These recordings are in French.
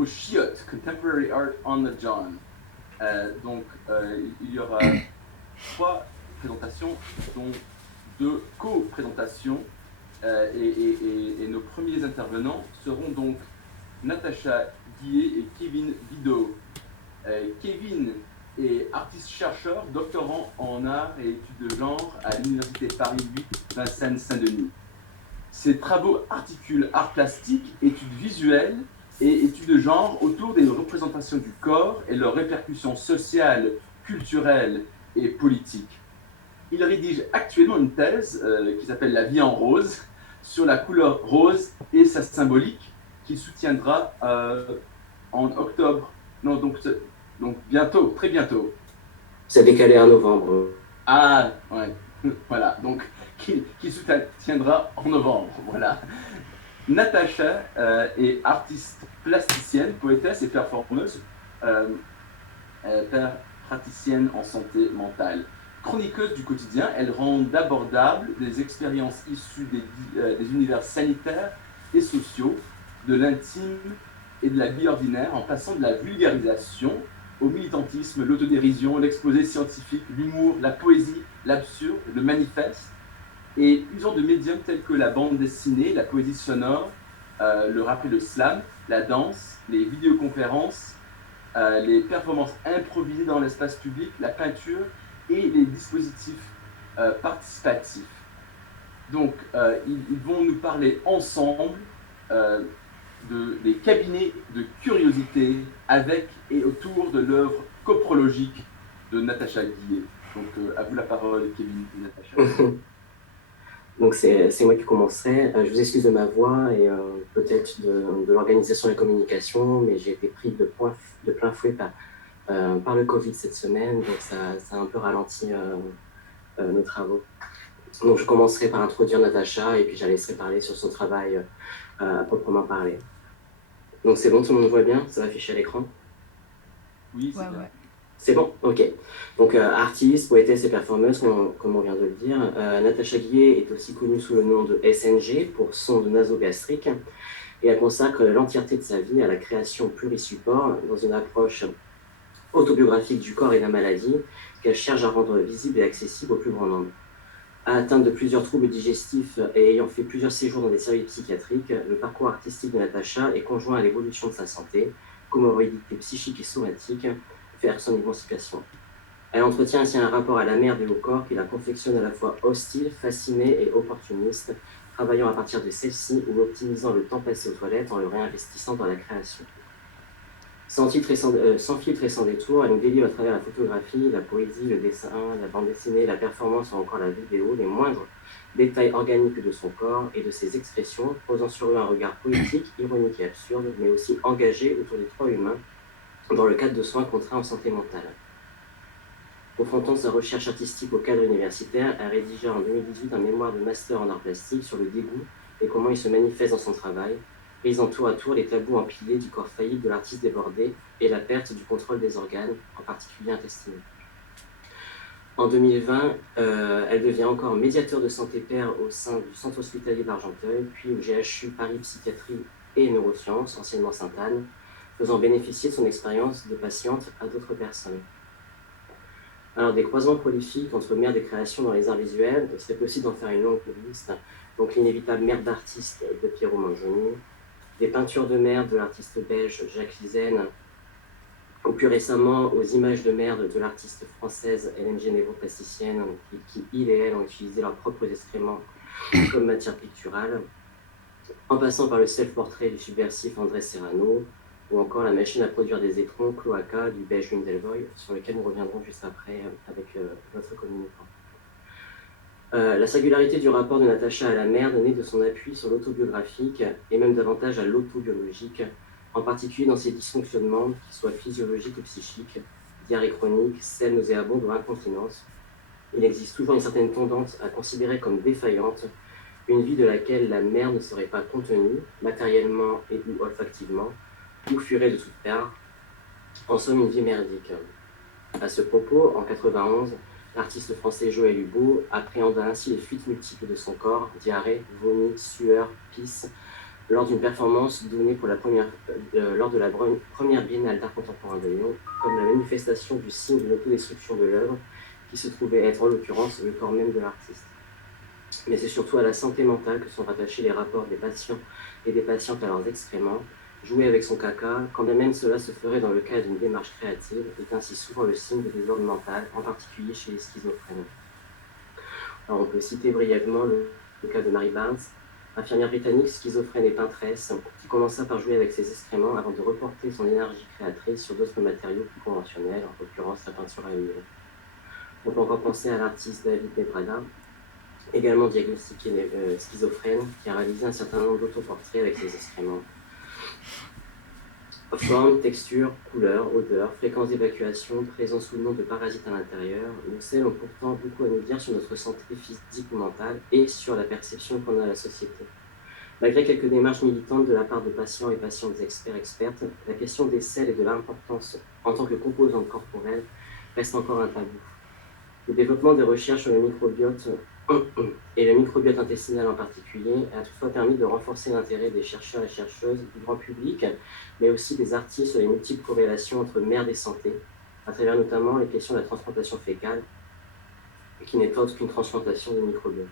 au chiottes, Contemporary Art on the John. Il y aura 3 présentations, dont 2 co-présentations. Et nos premiers intervenants seront donc Natacha Guillet et Kevin Bideau. Kevin est artiste-chercheur, doctorant en art et études de genre à l'Université Paris 8 Vincennes-Saint-Denis. Ses travaux articulent art plastique, études visuelles et études de genre autour des représentations du corps et leurs répercussions sociales, culturelles et politiques. Il rédige actuellement une thèse qui s'appelle La vie en rose, sur la couleur rose et sa symbolique, qu'il soutiendra en octobre. Non, donc bientôt, très bientôt. Ça décalé à novembre. Ah, ouais, voilà, donc qui soutiendra en novembre, voilà. Natacha est artiste plasticienne, poétesse et performeuse, praticienne en santé mentale. Chroniqueuse du quotidien, elle rend abordables des expériences issues des univers sanitaires et sociaux, de l'intime et de la vie ordinaire, en passant de la vulgarisation au militantisme, l'autodérision, l'exposé scientifique, l'humour, la poésie, l'absurde, le manifeste, et usant de médiums tels que la bande dessinée, la poésie sonore, le rap et le slam, la danse, les vidéoconférences, les performances improvisées dans l'espace public, la peinture et les dispositifs participatifs. Donc, ils vont nous parler ensemble des cabinets de curiosité avec et autour de l'œuvre coprologique de Natacha Guillet. Donc, à vous la parole, Kevin et Natacha. Donc, c'est moi qui commencerai. Je vous excuse de ma voix et peut-être de l'organisation et la communication, mais j'ai été pris de plein fouet par le Covid cette semaine, donc ça a un peu ralenti nos travaux. Donc, je commencerai par introduire Natacha et puis je la laisserai parler sur son travail à proprement parler. Donc, c'est bon, tout le monde voit bien? Ça va afficher à l'écran? Oui, c'est bien. Ouais. C'est bon, ok. Donc, artiste, poétesse et performeuse, comme on vient de le dire. Natacha Guillet est aussi connue sous le nom de SNG pour sonde nasogastrique et elle consacre l'entièreté de sa vie à la création plurisupport dans une approche autobiographique du corps et de la maladie qu'elle cherche à rendre visible et accessible au plus grand nombre. Atteinte de plusieurs troubles digestifs et ayant fait plusieurs séjours dans des services psychiatriques, le parcours artistique de Natacha est conjoint à l'évolution de sa santé, comorbidité psychique et somatique, vers son émancipation. Elle entretient ainsi un rapport à la merde et au corps qui la confectionne à la fois hostile, fascinée et opportuniste, travaillant à partir de celle-ci ou optimisant le temps passé aux toilettes en le réinvestissant dans la création. Sans filtre et sans détour, elle nous délivre à travers la photographie, la poésie, le dessin, la bande dessinée, la performance ou encore la vidéo, les moindres détails organiques de son corps et de ses expressions, posant sur eux un regard politique, ironique et absurde, mais aussi engagé autour des 3 humains dans le cadre de soins contraints en santé mentale. Confrontant sa recherche artistique au cadre universitaire, elle rédigea en 2018 un mémoire de master en art plastique sur le dégoût et comment il se manifeste dans son travail, brisant tour à tour les tabous empilés du corps faillible de l'artiste débordé et la perte du contrôle des organes, en particulier intestinaux. En 2020, elle devient encore médiateur de santé pair au sein du centre hospitalier d'Argenteuil, puis au GHU Paris Psychiatrie et Neurosciences, anciennement Sainte-Anne, faisant bénéficier de son expérience de patiente à d'autres personnes. Alors, des croisements prolifiques entre merde et création dans les arts visuels, il serait possible d'en faire une longue liste. Donc, l'inévitable merde d'artiste de Piero Manzoni, des peintures de merde de l'artiste belge Jacques Lizen, ou plus récemment aux images de merde de l'artiste française Hélène Génévaux, plasticienne, qui, il et elle, ont utilisé leurs propres excréments comme matière picturale, en passant par le self-portrait du subversif André Serrano, ou encore la machine à produire des étrons Cloaca du belge Windelvoye, sur lequel nous reviendrons juste après avec notre communicant. La singularité du rapport de Natacha à la merde naît de son appui sur l'autobiographique et même davantage à l'autobiologique, en particulier dans ses dysfonctionnements, qu'ils soient physiologiques ou psychiques, diarrhée chronique, selle nauséabonde ou incontinence. Il existe toujours une certaine tendance à considérer comme défaillante une vie de laquelle la merde ne serait pas contenue, matériellement et ou olfactivement, ou fuirait de toute part, en somme une vie merdique. À ce propos, en 91, l'artiste français Joël Hubeau appréhenda ainsi les fuites multiples de son corps, diarrhée, vomi, sueur, pisse, lors d'une performance donnée pour lors de la première biennale d'art contemporain de Lyon, comme la manifestation du signe de l'autodestruction de l'œuvre, qui se trouvait être en l'occurrence le corps même de l'artiste. Mais c'est surtout à la santé mentale que sont rattachés les rapports des patients et des patientes à leurs excréments. Jouer avec son caca, quand bien même cela se ferait dans le cadre d'une démarche créative, est ainsi souvent le signe de désordre mental, en particulier chez les schizophrènes. Alors on peut citer brièvement le cas de Mary Barnes, infirmière britannique, schizophrène et peintresse, qui commença par jouer avec ses excréments avant de reporter son énergie créatrice sur d'autres matériaux plus conventionnels, en l'occurrence la peinture à l'huile. On peut encore penser à l'artiste David Debrada, également diagnostiqué schizophrène, qui a réalisé un certain nombre d'autoportraits avec ses excréments. Forme, texture, couleur, odeur, fréquence d'évacuation, présence ou non de parasites à l'intérieur, nos selles ont pourtant beaucoup à nous dire sur notre santé physique ou mentale et sur la perception qu'on a à la société. Malgré quelques démarches militantes de la part de patients et patientes expertes, la question des selles et de l'importance en tant que composante corporelle reste encore un tabou. Le développement des recherches sur le microbiote et le microbiote intestinal en particulier a toutefois permis de renforcer l'intérêt des chercheurs et chercheuses, du grand public, mais aussi des artistes sur les multiples corrélations entre merde et santé, à travers notamment les questions de la transplantation fécale, qui n'est autre qu'une transplantation de microbiote.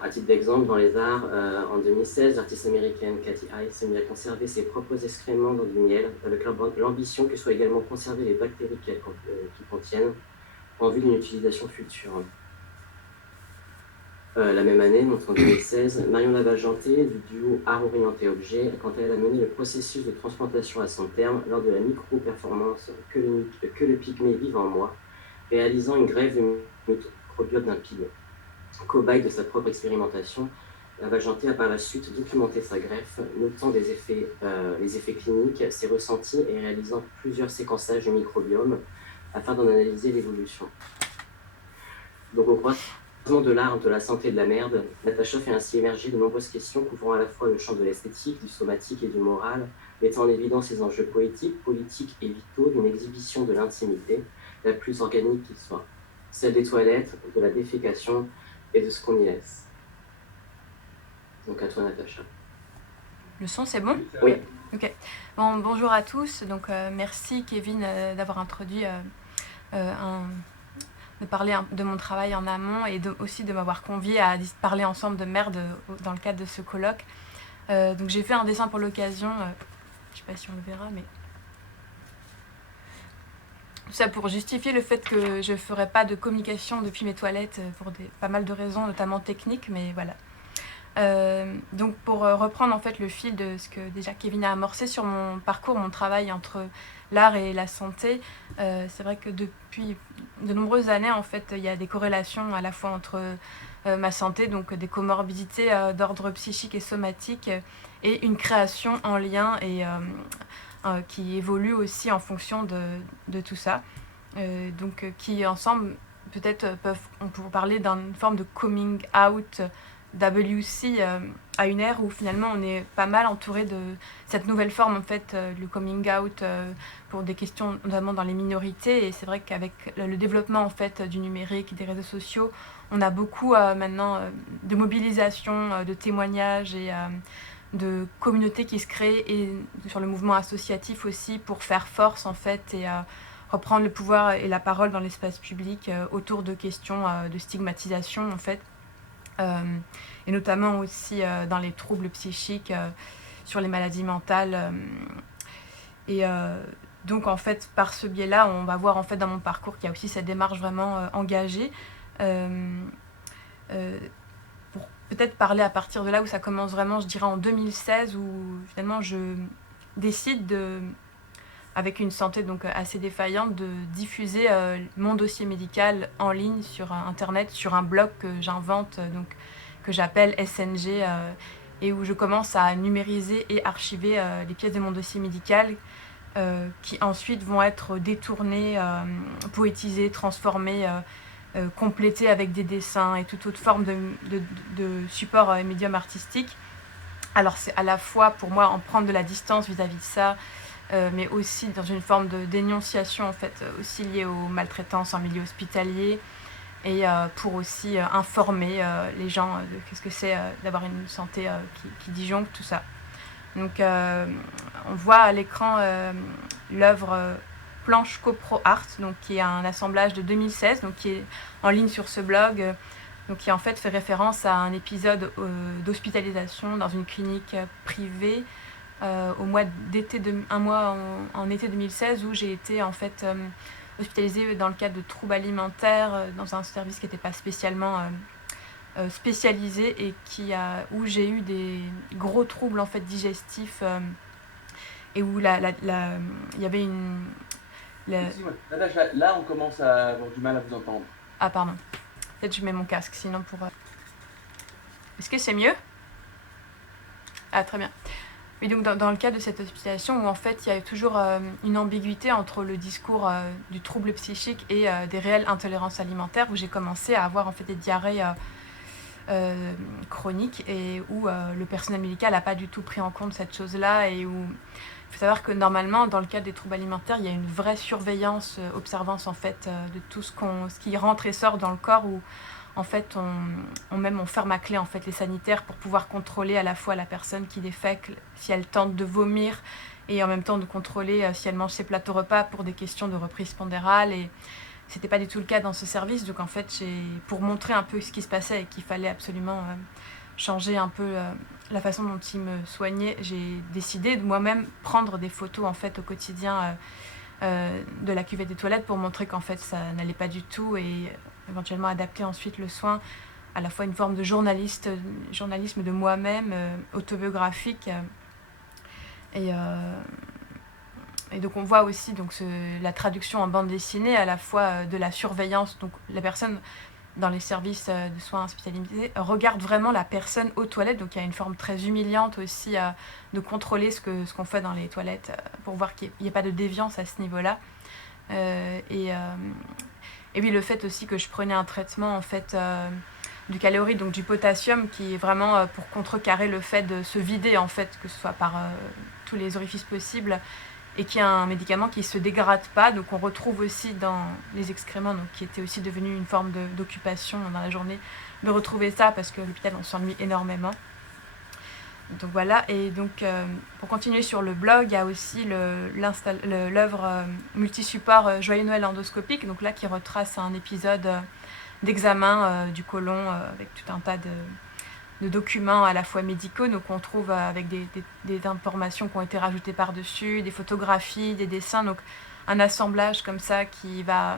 À titre d'exemple, dans les arts, en 2016, l'artiste américaine Cathy Heiss s'est mise à conserver ses propres excréments dans du miel, avec l'ambition que soient également conservées les bactéries qu'ils contiennent, en vue d'une utilisation future. La même année, donc en 2016, Marion Laval-Janté, du duo Art Orienté-Objet, a quant à elle a mené le processus de transplantation à son terme lors de la micro-performance que le pygmée vive en moi, réalisant une greffe de microbiote d'un pygmée. Cobaye de sa propre expérimentation, Laval-Janté a par la suite documenté sa greffe, notant les effets cliniques, ses ressentis et réalisant plusieurs séquençages de microbiome afin d'en analyser l'évolution. Donc au croisement de l'art, de la santé et de la merde, Natacha fait ainsi émerger de nombreuses questions couvrant à la fois le champ de l'esthétique, du somatique et du moral, mettant en évidence les enjeux poétiques, politiques et vitaux d'une exhibition de l'intimité, la plus organique qu'il soit, celle des toilettes, de la défécation et de ce qu'on y laisse. Donc à toi Natacha. Le son, c'est bon ? Oui. Ok. Bon, bonjour à tous. Donc merci Kevin d'avoir introduit de parler de mon travail en amont et aussi de m'avoir convié à parler ensemble de merde dans le cadre de ce colloque. Donc j'ai fait un dessin pour l'occasion, je sais pas si on le verra, mais tout ça pour justifier le fait que je ferai pas de communication depuis mes toilettes pour pas mal de raisons, notamment techniques, mais voilà. Donc pour reprendre en fait le fil de ce que déjà Kevin a amorcé sur mon parcours, mon travail entre l'art et la santé, c'est vrai que depuis de nombreuses années en fait il y a des corrélations à la fois entre ma santé, donc des comorbidités d'ordre psychique et somatique, et une création en lien et qui évolue aussi en fonction de tout ça, donc qui ensemble peut-être on peut parler d'une forme de coming out WC à une ère où finalement on est pas mal entouré de cette nouvelle forme en fait, le coming out pour des questions notamment dans les minorités. Et c'est vrai qu'avec le développement en fait du numérique, des réseaux sociaux, on a beaucoup maintenant de mobilisation, de témoignages et de communautés qui se créent, et sur le mouvement associatif aussi, pour faire force en fait et reprendre le pouvoir et la parole dans l'espace public autour de questions de stigmatisation en fait. Et notamment aussi dans les troubles psychiques, sur les maladies mentales. Donc en fait, par ce biais-là, on va voir en fait dans mon parcours qu'il y a aussi cette démarche vraiment engagée. Pour peut-être parler à partir de là où ça commence vraiment, je dirais en 2016, où finalement je décide avec une santé donc assez défaillante, de diffuser mon dossier médical en ligne sur internet, sur un blog que j'invente, donc que j'appelle SNG, et où je commence à numériser et archiver les pièces de mon dossier médical, qui ensuite vont être détournées, poétisées, transformées, complétées avec des dessins et toute autre forme de support et médium artistique. Alors c'est à la fois pour moi en prendre de la distance vis-à-vis de ça, mais aussi dans une forme de dénonciation en fait, aussi liée aux maltraitances en milieu hospitalier, et pour aussi informer les gens de qu'est-ce que c'est d'avoir une santé qui disjoncte, tout ça. Donc on voit à l'écran l'œuvre Planche CoPro Art, donc qui est un assemblage de 2016, donc qui est en ligne sur ce blog, donc qui en fait fait référence à un épisode d'hospitalisation dans une clinique privée au mois d'été, un mois en été 2016, où j'ai été en fait hospitalisée dans le cadre de troubles alimentaires dans un service qui n'était pas spécialement spécialisé et où j'ai eu des gros troubles en fait digestifs et où il y avait une... Natacha, là on commence à avoir du mal à vous entendre. Ah pardon, peut-être je mets mon casque sinon pour... Est-ce que c'est mieux? Ah très bien. Et donc dans le cadre de cette hospitalisation où en fait il y a toujours une ambiguïté entre le discours du trouble psychique et des réelles intolérances alimentaires, où j'ai commencé à avoir en fait des diarrhées chroniques et où le personnel médical n'a pas du tout pris en compte cette chose-là, et où il faut savoir que normalement dans le cadre des troubles alimentaires il y a une vraie surveillance, observance en fait de tout ce qui rentre et sort dans le corps, où en fait on ferme à clé en fait les sanitaires pour pouvoir contrôler à la fois la personne qui défèque si elle tente de vomir, et en même temps de contrôler si elle mange ses plateaux repas pour des questions de reprise pondérale. Et c'était pas du tout le cas dans ce service, donc en fait pour montrer un peu ce qui se passait et qu'il fallait absolument changer un peu la façon dont ils me soignaient, j'ai décidé de moi-même prendre des photos en fait au quotidien de la cuvette des toilettes pour montrer qu'en fait ça n'allait pas du tout, et éventuellement adapter ensuite le soin à la fois une forme de journalisme de moi-même, autobiographique. Et donc on voit aussi donc la traduction en bande dessinée à la fois de la surveillance, donc la personne dans les services de soins hospitalisés regarde vraiment la personne aux toilettes, donc il y a une forme très humiliante aussi de contrôler ce qu'on fait dans les toilettes pour voir qu'il n'y ait pas de déviance à ce niveau-là. Et oui, le fait aussi que je prenais un traitement en fait du calorie, donc du potassium, qui est vraiment pour contrecarrer le fait de se vider en fait, que ce soit par tous les orifices possibles, et qui est un médicament qui ne se dégrade pas, donc on retrouve aussi dans les excréments, donc qui était aussi devenu une forme d'occupation dans la journée, de retrouver ça, parce qu'à l'hôpital on s'ennuie énormément. Donc voilà, et donc pour continuer sur le blog, il y a aussi l'œuvre multisupport Joyeux Noël endoscopique, donc là qui retrace un épisode d'examen du côlon avec tout un tas de documents à la fois médicaux, donc on trouve avec des informations qui ont été rajoutées par-dessus, des photographies, des dessins, donc un assemblage comme ça qui va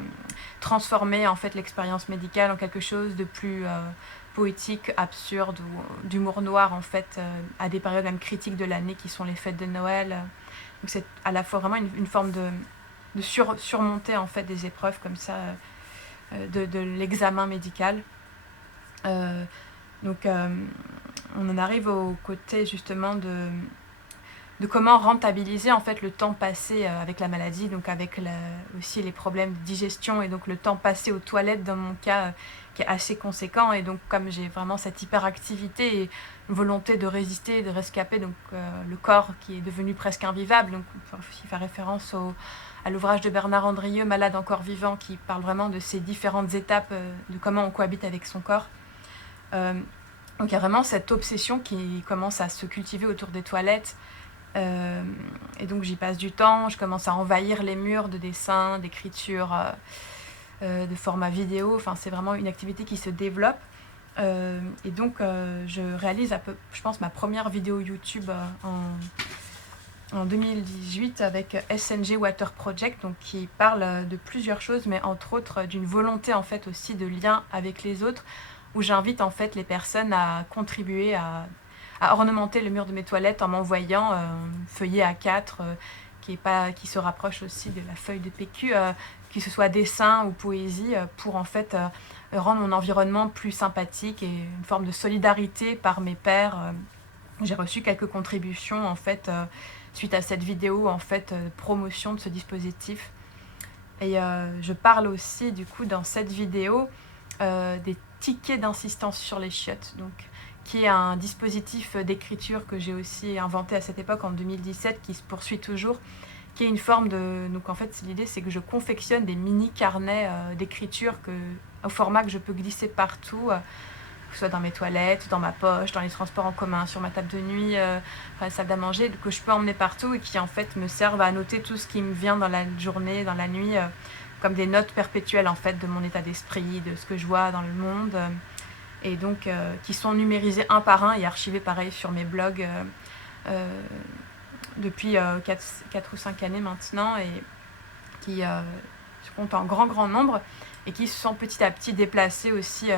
transformer en fait l'expérience médicale en quelque chose de plus poétique, absurde, ou d'humour noir en fait, à des périodes même critiques de l'année qui sont les fêtes de Noël. Donc c'est à la fois vraiment une forme de surmonter en fait des épreuves comme ça de l'examen médical. Donc on en arrive au côté justement de comment rentabiliser en fait le temps passé avec la maladie, donc avec aussi les problèmes de digestion, et donc le temps passé aux toilettes dans mon cas qui est assez conséquent. Et donc comme j'ai vraiment cette hyperactivité et une volonté de résister, de rescaper, donc le corps qui est devenu presque invivable, donc on peut aussi faire référence à l'ouvrage de Bernard Andrieux, Malade encore vivant, qui parle vraiment de ces différentes étapes de comment on cohabite avec son corps. Donc il y a vraiment cette obsession qui commence à se cultiver autour des toilettes, et donc j'y passe du temps, je commence à envahir les murs de dessins, d'écriture, de format vidéo. Enfin c'est vraiment une activité qui se développe, et donc je réalise je pense ma première vidéo YouTube en 2018 avec SNG Water Project, donc qui parle de plusieurs choses, mais entre autres d'une volonté en fait aussi de lien avec les autres, où j'invite en fait les personnes à contribuer à ornementer le mur de mes toilettes en m'envoyant un feuillet A4 qui se rapproche aussi de la feuille de PQ, que ce soit dessin ou poésie, pour en fait rendre mon environnement plus sympathique et une forme de solidarité par mes pairs. J'ai reçu quelques contributions en fait suite à cette vidéo en fait promotion de ce dispositif. Et je parle aussi du coup dans cette vidéo des tickets d'insistance sur les chiottes, donc qui est un dispositif d'écriture que j'ai aussi inventé à cette époque en 2017, qui se poursuit toujours, qui est une forme de... Donc en fait, l'idée, c'est que je confectionne des mini-carnets d'écriture au format que je peux glisser partout, que ce soit dans mes toilettes, dans ma poche, dans les transports en commun, sur ma table de nuit, la salle à manger, que je peux emmener partout et qui en fait me servent à noter tout ce qui me vient dans la journée, dans la nuit, comme des notes perpétuelles en fait de mon état d'esprit, de ce que je vois dans le monde, et donc qui sont numérisés un par un et archivés pareil sur mes blogs depuis 4 ou 5 années maintenant, et qui se comptent en grand nombre et qui se sont petit à petit déplacés aussi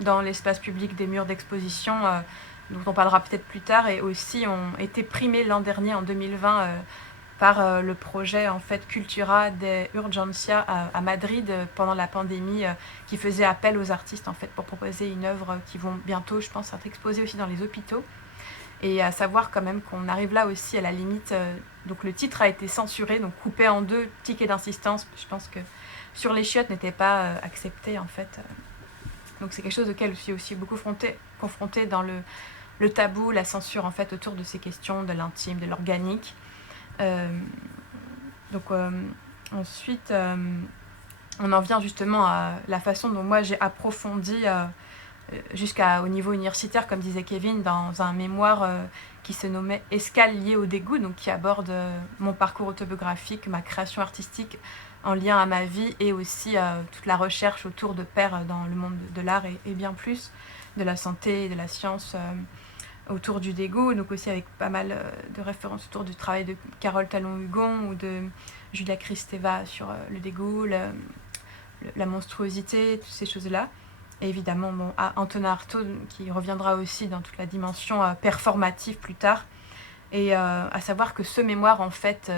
dans l'espace public des murs d'exposition, dont on parlera peut-être plus tard, et aussi ont été primés l'an dernier, en 2020, par le projet en fait Cultura de Urgencia à Madrid pendant la pandémie, qui faisait appel aux artistes en fait pour proposer une œuvre qui vont bientôt, je pense, être exposée aussi dans les hôpitaux. Et à savoir quand même qu'on arrive là aussi à la limite, donc le titre a été censuré, donc coupé en 2, ticket d'insistance, je pense que Sur les chiottes n'était pas accepté en fait. Donc c'est quelque chose auquel je suis aussi beaucoup confrontée dans le tabou, la censure en fait autour de ces questions de l'intime, de l'organique. Ensuite, on en vient justement à la façon dont moi j'ai approfondi jusqu'au niveau universitaire, comme disait Kevin, dans un mémoire qui se nommait Escale liée au dégoût, donc qui aborde mon parcours autobiographique, ma création artistique en lien à ma vie, et aussi toute la recherche autour de pairs dans le monde de l'art et bien plus, de la santé et de la science autour du dégoût, donc aussi avec pas mal de références autour du travail de Carole Talon-Hugon ou de Julia Kristeva sur le dégoût, la monstruosité, toutes ces choses-là. Et évidemment, Antonin Artaud, qui reviendra aussi dans toute la dimension performative plus tard. Et à savoir que ce mémoire, en fait,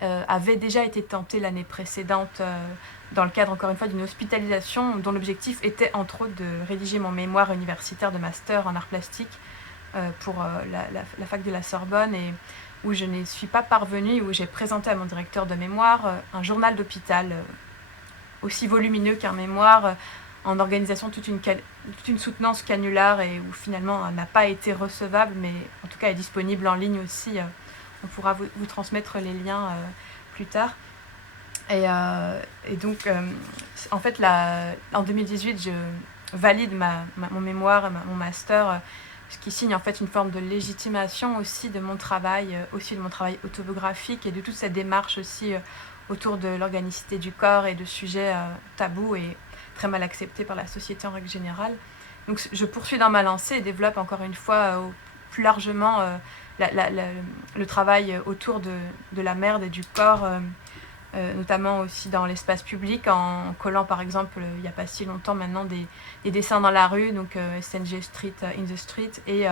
avait déjà été tenté l'année précédente dans le cadre, encore une fois, d'une hospitalisation dont l'objectif était, entre autres, de rédiger mon mémoire universitaire de master en art plastique pour la fac de la Sorbonne, et où je n'y suis pas parvenue, où j'ai présenté à mon directeur de mémoire un journal d'hôpital aussi volumineux qu'un mémoire, en organisation toute une soutenance canular, et où finalement n'a pas été recevable, mais en tout cas est disponible en ligne aussi. On pourra vous transmettre les liens plus tard. Et donc, en fait, en 2018, je valide mon mémoire, mon master, ce qui signe en fait une forme de légitimation aussi de mon travail, autobiographique, et de toute cette démarche aussi autour de l'organicité du corps et de sujets tabous et très mal acceptés par la société en règle générale. Donc je poursuis dans ma lancée et développe encore une fois plus largement le travail autour de la merde et du corps, notamment aussi dans l'espace public, en collant par exemple, il n'y a pas si longtemps maintenant, des dessins dans la rue, donc SNG Street in the Street, et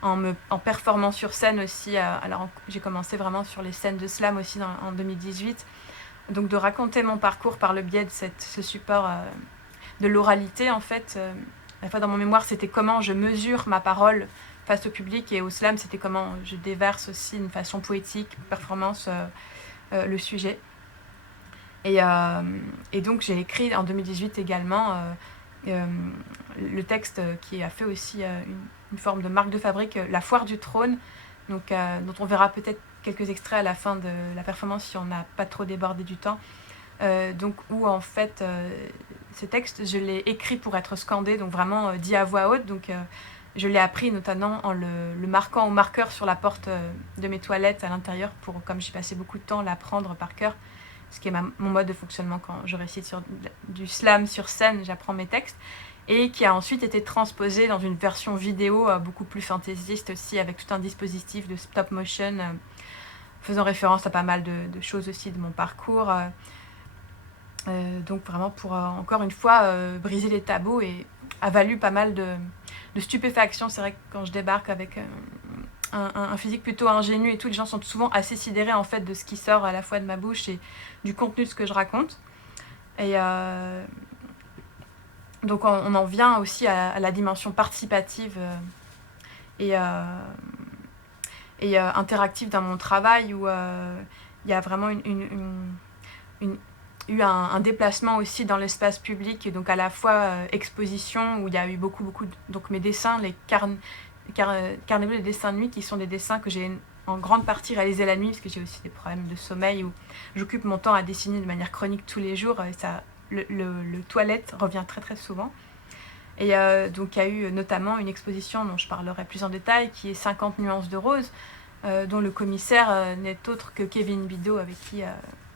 en performant sur scène aussi. Alors j'ai commencé vraiment sur les scènes de slam aussi en 2018, donc de raconter mon parcours par le biais de ce support de l'oralité en fait. À la fois dans mon mémoire, c'était comment je mesure ma parole face au public, et au slam, c'était comment je déverse aussi d'une façon poétique, performance, le sujet. Et donc j'ai écrit en 2018 également le texte qui a fait aussi une forme de marque de fabrique, La Foire du Trône, donc, dont on verra peut-être quelques extraits à la fin de la performance si on n'a pas trop débordé du temps. Donc où en fait ce texte, je l'ai écrit pour être scandé, donc vraiment dit à voix haute. Donc je l'ai appris notamment en le marquant au marqueur sur la porte de mes toilettes à l'intérieur, pour, comme j'ai passé beaucoup de temps, l'apprendre par cœur, ce qui est mon mode de fonctionnement quand je récite sur du slam sur scène, j'apprends mes textes, et qui a ensuite été transposé dans une version vidéo beaucoup plus fantaisiste aussi, avec tout un dispositif de stop motion, faisant référence à pas mal de choses aussi de mon parcours. Donc vraiment pour, encore une fois, briser les tabous, et a valu pas mal de stupéfaction. C'est vrai que quand je débarque avec un physique plutôt ingénu et tout, les gens sont souvent assez sidérés en fait de ce qui sort à la fois de ma bouche et du contenu de ce que je raconte. Et donc on en vient aussi à la dimension participative et interactive dans mon travail, où il y a vraiment eu un déplacement aussi dans l'espace public, et donc à la fois exposition, où il y a eu beaucoup donc mes dessins, les carnets bleus, les dessins de nuit, qui sont des dessins que j'ai en grande partie réalisée la nuit, parce que j'ai aussi des problèmes de sommeil où j'occupe mon temps à dessiner de manière chronique tous les jours. Et ça, le toilette revient très très souvent. Et donc il y a eu notamment une exposition dont je parlerai plus en détail, qui est 50 nuances de rose, dont le commissaire n'est autre que Kevin Bidot, avec qui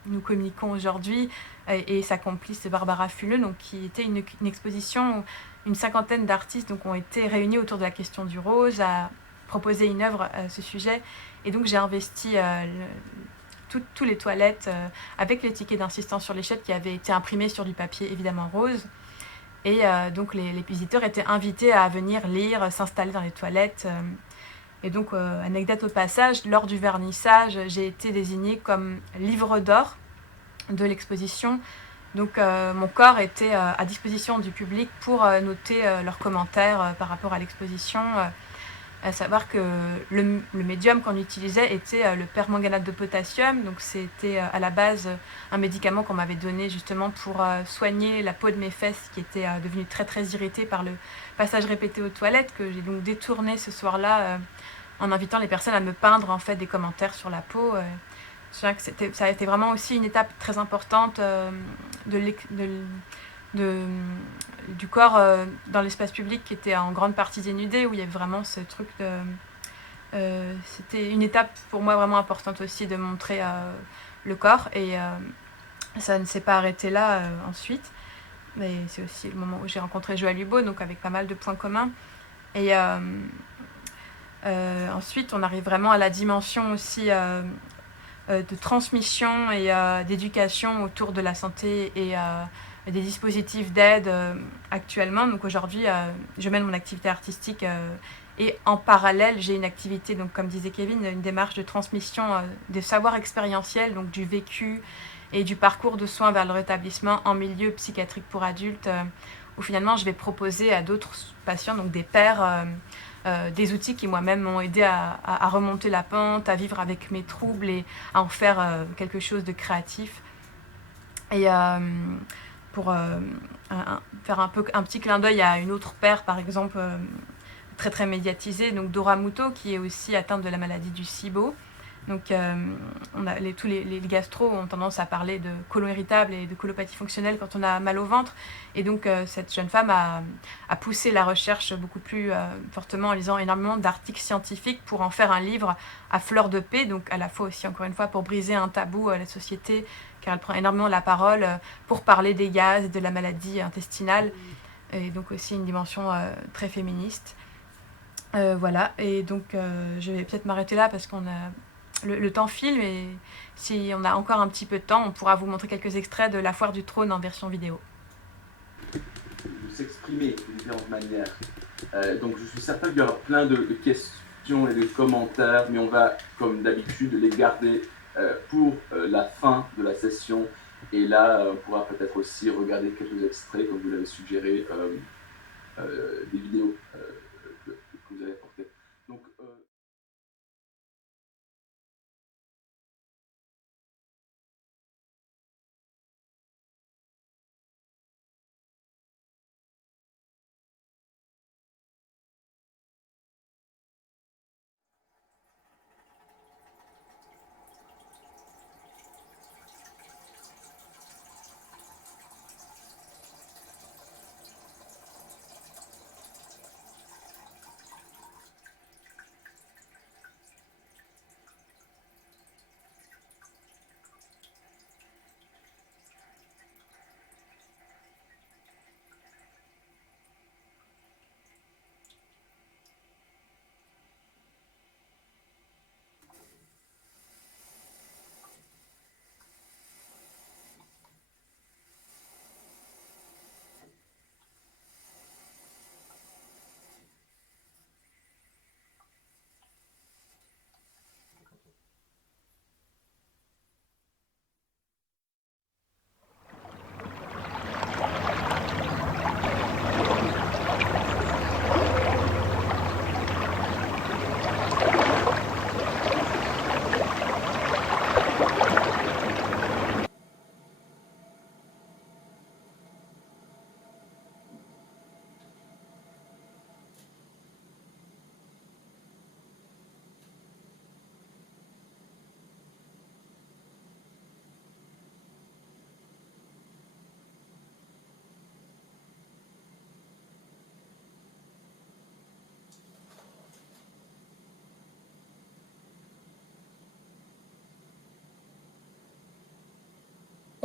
nous communiquons aujourd'hui, et sa complice Barbara Fuleux, donc qui était une exposition où une cinquantaine d'artistes donc, ont été réunis autour de la question du rose, à proposer une œuvre à ce sujet. Et donc j'ai investi tous les toilettes avec les tickets d'insistance sur l'échelle qui avaient été imprimés sur du papier évidemment rose. Et donc les visiteurs étaient invités à venir lire, s'installer dans les toilettes. Et donc, anecdote au passage, lors du vernissage, j'ai été désignée comme livre d'or de l'exposition. Donc mon corps était à disposition du public pour noter leurs commentaires par rapport à l'exposition. À savoir que le médium qu'on utilisait était le permanganate de potassium. Donc c'était à la base un médicament qu'on m'avait donné justement pour soigner la peau de mes fesses qui était devenue très très irritée par le passage répété aux toilettes, que j'ai donc détourné ce soir-là en invitant les personnes à me peindre en fait des commentaires sur la peau. Je dirais que ça a été vraiment aussi une étape très importante du corps dans l'espace public qui était en grande partie dénudé, où il y avait vraiment ce truc de... c'était une étape pour moi vraiment importante aussi de montrer le corps, et ça ne s'est pas arrêté là ensuite. Mais c'est aussi le moment où j'ai rencontré Joël Hubaut, donc avec pas mal de points communs. Et ensuite, on arrive vraiment à la dimension aussi de transmission et d'éducation autour de la santé et des dispositifs d'aide actuellement. Donc aujourd'hui, je mène mon activité artistique et en parallèle, j'ai une activité, donc comme disait Kevin, une démarche de transmission des savoirs expérientiels, donc du vécu et du parcours de soins vers le rétablissement en milieu psychiatrique pour adultes, où finalement je vais proposer à d'autres patients, donc des pairs, des outils qui moi-même m'ont aidé à remonter la pente, à vivre avec mes troubles et à en faire quelque chose de créatif. Et pour faire un petit clin d'œil à une autre paire, par exemple, très très médiatisée, donc Dora Muto, qui est aussi atteinte de la maladie du SIBO. Donc tous les gastros ont tendance à parler de côlon irritable et de colopathie fonctionnelle quand on a mal au ventre. Et donc cette jeune femme a poussé la recherche beaucoup plus fortement en lisant énormément d'articles scientifiques pour en faire un livre à fleur de paix, donc à la fois aussi encore une fois pour briser un tabou à la société, car elle prend énormément la parole pour parler des gaz et de la maladie intestinale, et donc aussi une dimension très féministe. Voilà, et donc je vais peut-être m'arrêter là parce qu'on a... Le temps file, et si on a encore un petit peu de temps, on pourra vous montrer quelques extraits de La Foire du Trône en version vidéo. De s'exprimer de différentes manières. Donc je suis certain qu'il y aura plein de questions et de commentaires, mais on va, comme d'habitude, les garder pour la fin de la session. Et là, on pourra peut-être aussi regarder quelques extraits, comme vous l'avez suggéré, des vidéos que vous avez apportées. Donc,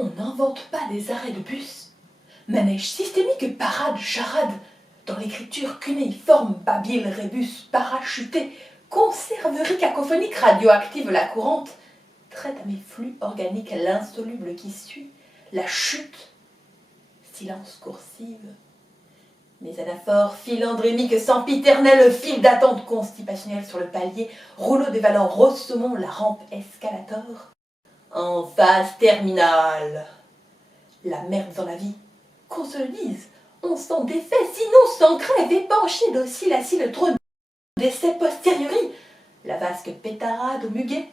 On n'invente pas des arrêts de bus. Manège systémique, parade, charade. Dans l'écriture cunéiforme, babile, rébus, parachuté, conserverie cacophonique, radioactive la courante, traite à mes flux organiques l'insoluble qui suit, la chute, silence coursive. Mes anaphores filandrémiques sempiternelles, fil d'attente constipationnelle sur le palier, rouleau dévalant Rossaumont, la rampe escalator. En phase terminale. La merde dans la vie, qu'on se le dise, on s'en défait, sinon s'en crève, épanché docile assis le trône d'essai posteriori, la vasque pétarade au muguet.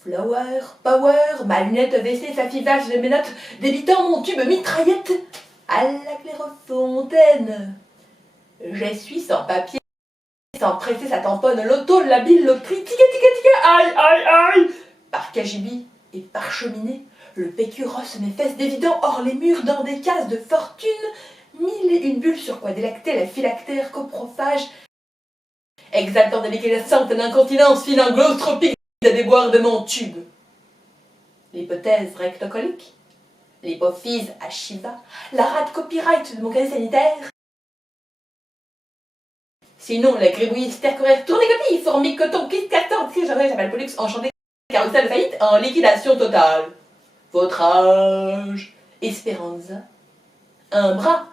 Flower, power, ma lunette, WC, s'affivage de mes notes, débitant mon tube mitraillette, à la clairefontaine. J'essuie sans papier, sans presser sa tamponne, l'auto, la bile, l'autrice, aïe, aïe, aïe. Par cagibi et par cheminée, le PQ rosse mes fesses d'évident hors les murs dans des cases de fortune, mille et une bulles sur quoi délecter la phylactère coprophage, exaltant déliquescente l'incontinence fine anglotropique des déboires de mon tube. L'hypothèse rectocolique, l'hypophyse à Shiva, la rate copyright de mon casier sanitaire. Sinon, la gribouille stercoraire tournicopie, formique, coton, kit, castor, j'appelle Pollux, enchanté, carrousel faillite en liquidation totale. Votre âge, Esperanza, un bras.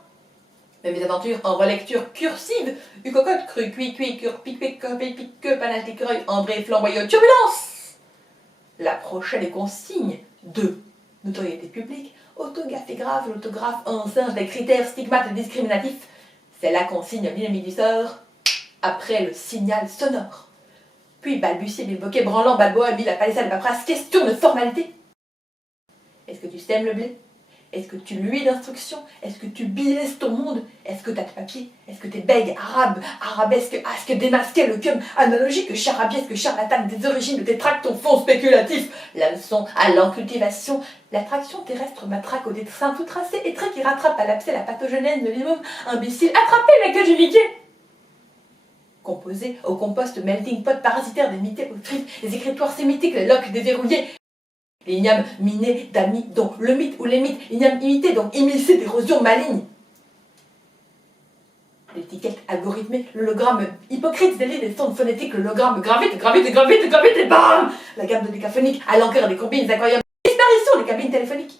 Mais mes aventures en relecture cursive, cocotte, cru, cuit, cur, pique, pique, panache d'écureuil, ambré, flamboyant, turbulence. La prochaine consigne, 2. Notoriété publique, autographe et grave, l'autographe en singe des critères stigmates discriminatifs. C'est la consigne dynamique du sort, après le signal sonore. Puis balbutier, bilboquet, branlant, balboa, mis la palissade de paperasse, question de formalité. Est-ce que tu sèmes le blé? Est-ce que tu luis d'instruction? Est-ce que tu biaises ton monde? Est-ce que t'as de papier? Est-ce que t'es bègue, arabe, arabesque, asque, démasqué, le cum, analogique, charabiesque, charlatane des origines de tes tracts, ton fond spéculatif? La leçon à l'encultivation, l'attraction terrestre matraque au dessin tout tracé et trait qui rattrape à l'abcès la pathogenèse de l'immoble imbécile. Attrapez la queue du Mickey! Composé au compost melting pot parasitaire des mités aux tripes, les écritoires sémitiques, les loques déverrouillées, l'igname miné d'amis, donc le mythe ou les mythes, l'igname imité, donc immiscé d'érosion maligne. L'étiquette algorithmée, l'hologramme hypocrite, délit des sons phonétiques, l'hologramme gravite, et bam! La gamme de décaphonique, à l'encœur des combines incroyables, disparition des cabines téléphoniques.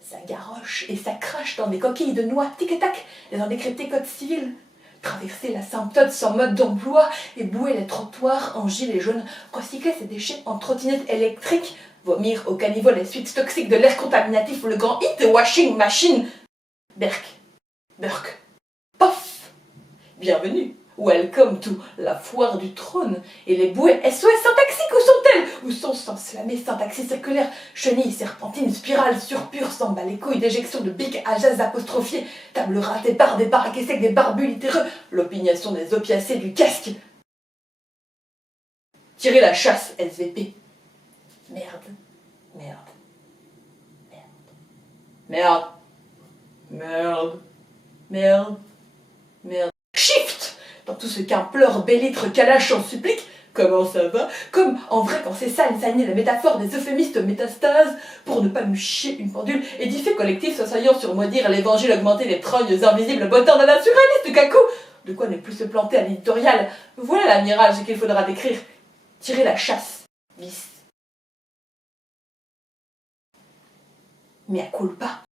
Ça garoche et ça crache dans des coquilles de noix, tic-tac, les décryptés codes civils. Traverser la symptote sans mode d'emploi et bouer les trottoirs en gilets jaunes, recycler ses déchets en trottinettes électriques, vomir au caniveau les suites toxiques de l'air contaminatif ou le grand hit washing machine. Berk, Burk, Pof. Bienvenue, welcome to la foire du trône. Et les bouées SOS syntaxiques, où sont-elles? Où sont sans slammer syntaxie circulaire, chenilles, serpentines, spirales, surpures, s'en bat les couilles, déjection de biques à jazz apostrophiés, table ratée, barres, des baraquets secs, des barbus littéreux, l'opiniation des opiacés du casque. Tirer la chasse, SVP. Merde, merde, merde, merde, merde, merde. Shift! Dans tout ce qu'implore Bélitre, Kalash en supplique, comment ça va? Comme en vrai quand c'est ça, une sagnée, la métaphore des euphémistes métastases, pour ne pas nous chier une pendule, édifié collectif s'assoyant sur maudire l'évangile, augmenter les trognes invisibles, bottant d'un naturaliste cacou. De quoi ne plus se planter à l'éditorial? Voilà l'admirage qu'il faudra décrire. Tirer la chasse, bis. Mais à culpa.